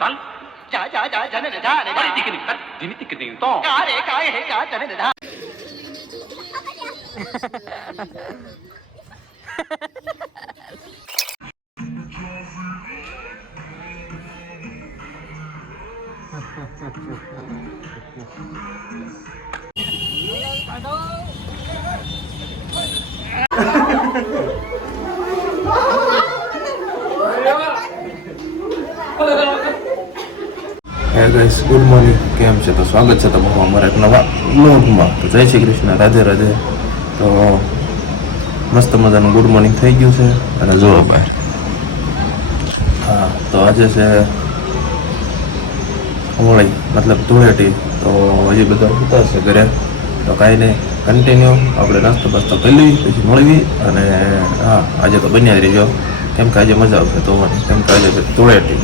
tal. Ja janen da ne. Bari tikini tat dini tikini to. Ka re ka he ka janen da. હે guys good morning, કેમ છે? તો સ્વાગત છે તમારું અમારા એક નવા વ્લોગમાં. તો જય શ્રી કૃષ્ણ, રાધે રાધે. તો મસ્ત મજાનું ગુડ મોર્નિંગ થઈ ગયું છે અને જોવો બહાર. હા, તો આજે છે હોળી, મતલબ ધૂળેટી. તો હજી બધા સુતા છે ઘરે, તો કાંઈ નહીં, કન્ટિન્યુ આપણે નાસ્તો બાસ્તો કરી લઈએ, પછી મળવી. અને હા, આજે તો બન્યા રહીજો, કેમ કે આજે મજા આવશે ધોવાની, કેમ કે આજે ધૂળેટી.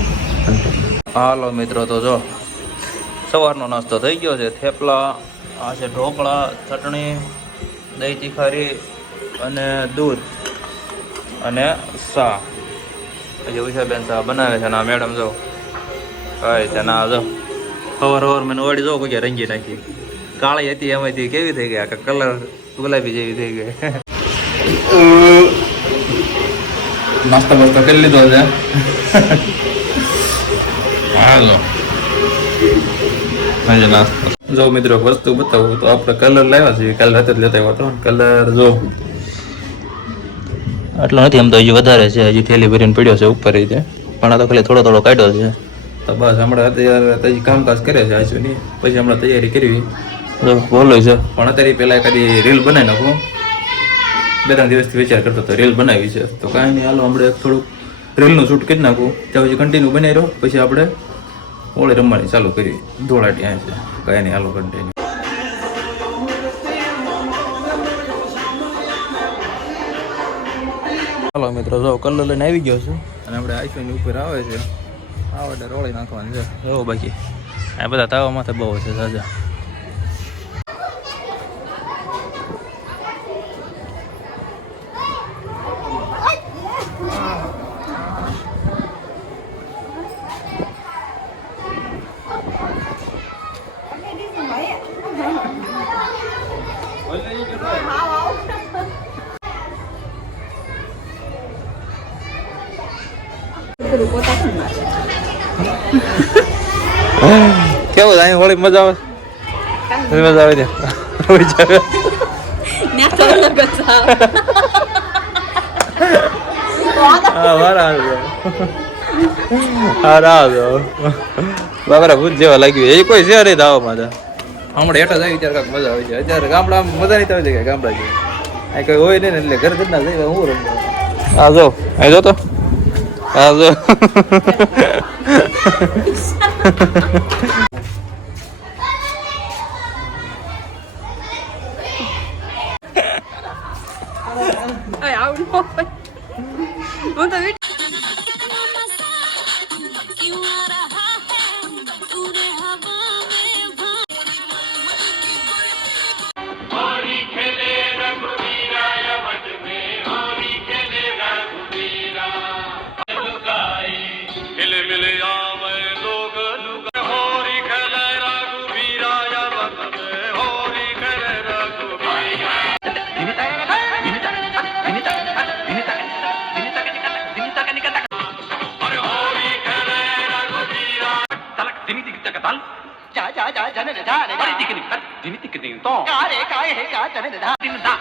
હાલો મિત્રો, તો જો સવારનો નાસ્તો થઈ ગયો છે. થેપલા, આ છે ઢોકળા, ચટણી, દહીં તીખારી અને દૂધ અને ચા. હજી ઉષાબેન ચા બનાવે છે. ના મેડમ જો કહે છે, ના જો સવાર મને ઓળી જો કોઈ રંગી નાખી, કાળી હતી એમાંથી કેવી થઈ ગઈ, આખા કલર ગુલાબી જેવી થઈ ગઈ. નાસ્તો બાસ્તો કરી લીધો છે. હાલો આજે નાસ્તો જો મિત્રો, વસ્તુ બતાવું તો આપણે કલર લાવ્યા છીએ, કાલે રાતે જ લેતા આવ્યો હતો. કલર જો આટલો નથી, એમ તો હજી વધારે છે, હજી થેલી ભરીને પડ્યો છે ઉપર રીતે, પણ આ તો ખાલી થોડો થોડો કાઢ્યો છે. તો બસ હમણાં અત્યારે હજી કામકાજ કરે છે આજો નહીં, પછી હમણાં તૈયારી કરવી. બોલો છે, પણ અત્યારે પહેલાં એકાદી રીલ બનાવી નાખું. 2-3 દિવસથી વિચાર કરતો હતો રીલ બનાવી છે, તો કાંઈ નહીં, હાલો આપણે થોડુંક રીલનું શૂટ કરી નાખું, ત્યાં પછી કન્ટિન્યુ બનાવી રહ્યો, પછી આપણે હોળી રમવાની ચાલુ કરી. ધોળાટી આ છે, કાંઈ નહીં, હાલો કન્ટિન્યુ. હાલો મિત્રો, જો કલર લઈને આવી ગયો છું અને આપણે આઈફોનની ઉપર આવે છે, આવે એટલે રોળી નાખવાની છે. જો બાકી આ બધા તાવા માથે બહુ છે સાજા. કેવું થાય હોળી? મજા આવે? મજા આવે છે. બાબરા ભૂત જેવા લાગ્યું એ કોઈ છે નહીં ધાવામાં. હમણાં હેઠા જાય ત્યારે કાંઈક મજા આવે છે. અત્યારે ગામડા મજા નહીં આવે છે, ગામડા જેવી આ કઈ હોય નહીં ને, એટલે ઘર ઘરના જઈ હું રમવા. હા જો આ જો તો હા જો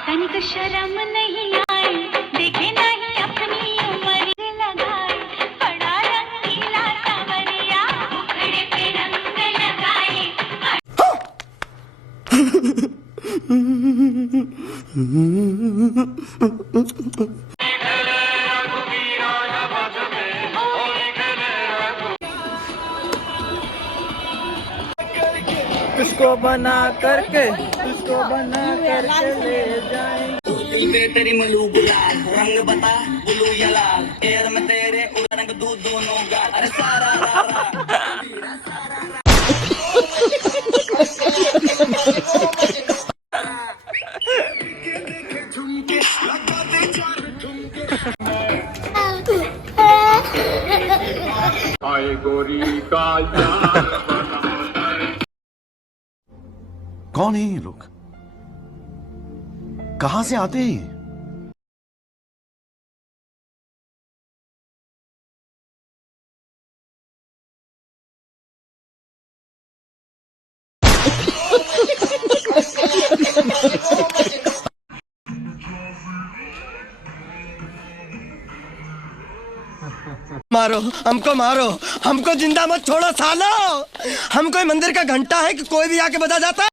तनिक शर्म नहीं आई, देखे नहीं अपनी उम्र लगाई, बड़ा रंगीला सावरिया, मुखड़े पे रंग लगाए. किसको बना करके ले जाएंगे. दिल पे तेरी मलू गुलाल, रंग बता ब्लू या लाल, एयर में तेरे उड़ा रंग दूध दोनों गाल. अरे सारा कौन है ये लोग? कहां से आते हैं ये? मारो हमको जिंदा मत छोड़ो सालो। हम कोई मंदिर का घंटा है कि कोई भी आके बजा जाता है।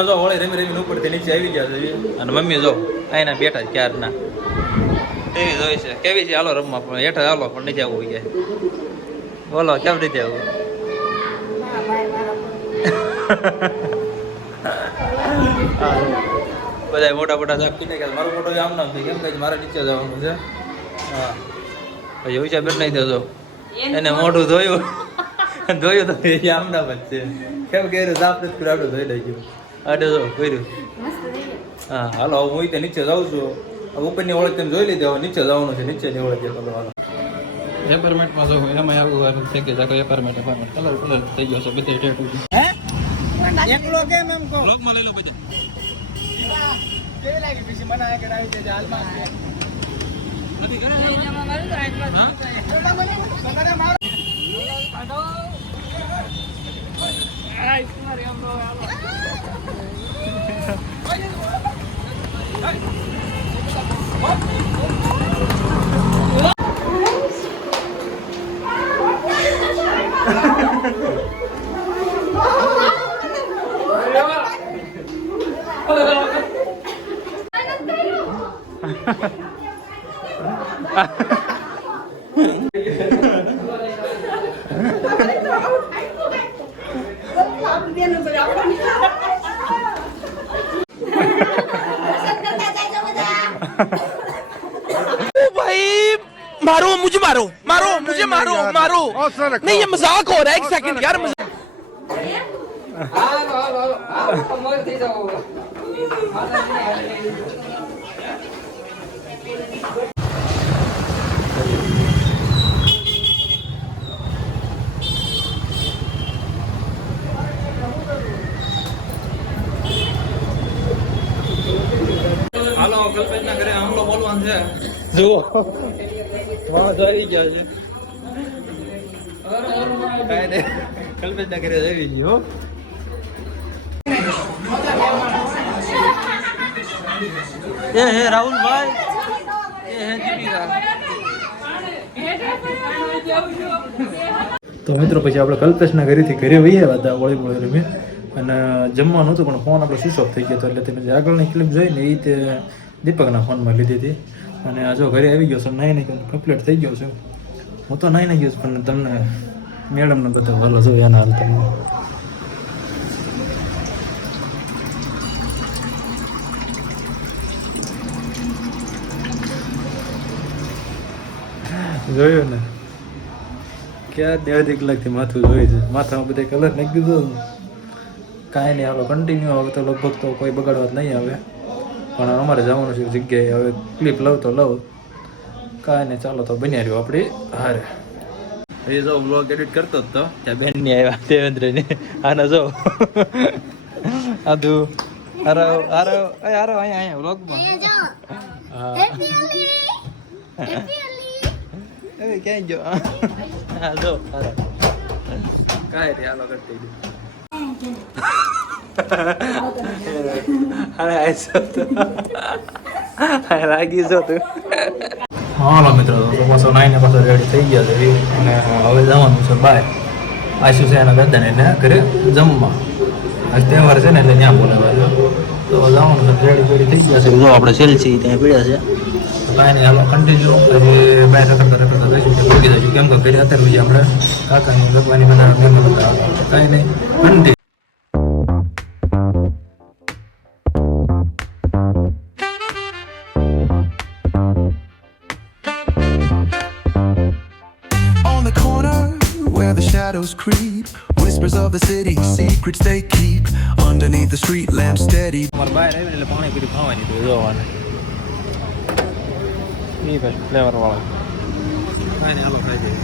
જો હોળી રમી રમીને ઉપરથી નીચે આવી ગયા છે અને મમ્મી જો અહીંના બેઠા છે ક્યારના એવી જોઈ છે કેવી છે હાલો રમવા પણ હેઠળ હાલો પણ નીચે આવવું ગયા બોલો કેમ રીતે આવું બધા મોટા મોટા સાહેબ કીને કે મારું મોટું આમ નામ છે કેમ કે મારે નીચે જવાનું છે હા પછી વિચાર બેઠ નહીં થતો એને મોઢું ધોયું ધોયું તો આમ નામ જ છે કેમ કે સાફ નથી કર્યું આપણે ધોઈ લઈ ગયું આડે જો કર્યું હા હાલો હું ત્યાં નીચે જાઉં છું ઉપરની ઓળખ તમે જોઈ લીધી હવે નીચે જવાનું છે નીચેની ઓળખ ચાલો હાલો એપાર્ટમેન્ટમાં જો એમાં આવું થઈ ગયું છે એપાર્ટમેન્ટ કલર થઈ ગયો છે બધે ટેટુ એકલો કેમ એમ કહો બ્લોગમાં લઈ લો બધે કેવી લાગે પછી મને આગળ આવી જાય હાલમાં નથી કરે मारो मुझे मारो मारो मुझे मारो मारो नहीं ये मजाक हो रहा है एक सेकंड यार હાલો કલ્પેશના ઘરે હમલો બોલવાનું છે જુઓ વાહ જઈ ગયા છે કાંઈ નહીં કલ્પેશના ઘરે જઈ ગયો ये है राहुल भाई ये है दीपिका તો મિત્રો પછી આપણે કલ્પેશના ઘરેથી ઘરે વહી આવ્યા હતા હોળી મોળી રમી અને જમવાનું હતું પણ ફોન આપણો સ્વિચ ઓફ થઈ ગયો હતો એટલે તમે જે આગળની ક્લિપ જોઈને એ તે દીપકના ફોનમાં લીધી હતી અને આ જો ઘરે આવી ગયો છું નાઈને કમ્પ્લીટ થઈ ગયો છું હું તો નાઈને ગયો છું પણ તમને મેડમને બધા વાલો જો એના હાલ તમને જોયું ને ક્યાં 2 કલાકથી માથું જોઈ છે માથામાં બધા કલર નાખી દીધો કાંઈ નહીં હાલો કન્ટિન્યુ હવે તો લગભગ તો કોઈ બગાડવા નહીં આવે પણ અમારે જવાનું છે જગ્યાએ હવે ક્લિપ લઉં તો લઉં કાંઈ નહીં ચાલો તો બન્યા રહ્યો આપણી હારે એ જો બ્લોગ એડિટ કરતો જ તો ત્યાં બેનની આવ્યા દેવેન્દ્રની આને જો આધુ આરો આરો આરો અહીંયા બ્લોગમાં હા એ ક્યાં ગયો હા જો આરો કાંઈ રે હાલો કરતી ગયો અરે આઈસો તો લાગી જો તું હાલો મિત્રો તો પાછો નાઈને પાછો રેડી થઈ ગયા છે અને હવે જવાનું છે બાય આશુ છે એના દાદાને એટલે ઘરે જમવા આજ તહેવાર છે ને એટલે ત્યાં બોલાવ્યા તો જવાનું છે રેડી થઈ ગયા છે જો આપણે સેલસી ત્યાં પીડ્યા છે કાંઈ નહીં હાલો કન્ટિન્યુ પછી બાય કરતા જઈશું ભૂલી જઈશું કેમ કે ઘરે અત્યારે બીજા આપણે કાકાની લગવાની બધા કાંઈ નહીં continue shadows creep. Whispers of the city, secrets they keep. Underneath the street lamp steady. અમારે બહાર આવીને એટલે પાણીપુરી ખાવાની તો જોવાની એ ભાઈ ફ્લેવરવાળા ખાઈને હાલો ખાઈ જઈએ.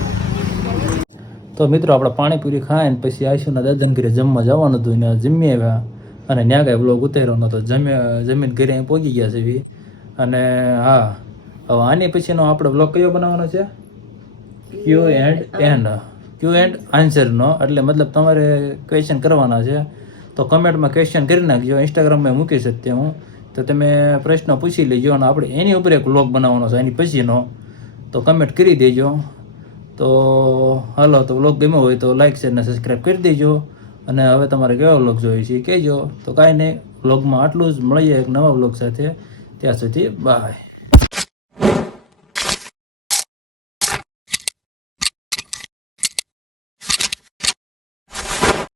તો મિત્રો આપણે પાણીપુરી ખાઈને પછી આશુના દાદાને ઘરે જમવા જવાનું હતું ને જમી આવ્યા અને ત્યાં કાંઈ બ્લોગ ઉતાર્યો નહોતો જમીન ઘરે અહીં પહોંચી ગયા છે બી. અને હા હવે આની પછીનો આપણે બ્લોગ કયો બનાવવાનો છે ક્યુ એન્ડ આન્સરનો. એટલે મતલબ તમારે ક્વેશ્ચન કરવાના છે તો કમેન્ટમાં ક્વેશ્ચન કરી નાખજો. ઇન્સ્ટાગ્રામમાં મૂકીશ અત્યારે હું તો તમે પ્રશ્ન પૂછી લેજો અને આપણે એની ઉપર એક બ્લોગ બનાવવાનો છે એની પછીનો તો કમેન્ટ કરી દેજો. તો હાલો તો વ્લોગ ગમ્યો હોય તો લાઇક શેર ને સબસ્ક્રાઈબ કરી દેજો. અને હવે તમારે કેવા વ્લોગ જોઈએ છે કહેજો. તો કાંઈ નહીં વ્લોગમાં આટલું જ. મળીએ એક નવા વ્લોગ સાથે. ત્યાં સુધી બાય.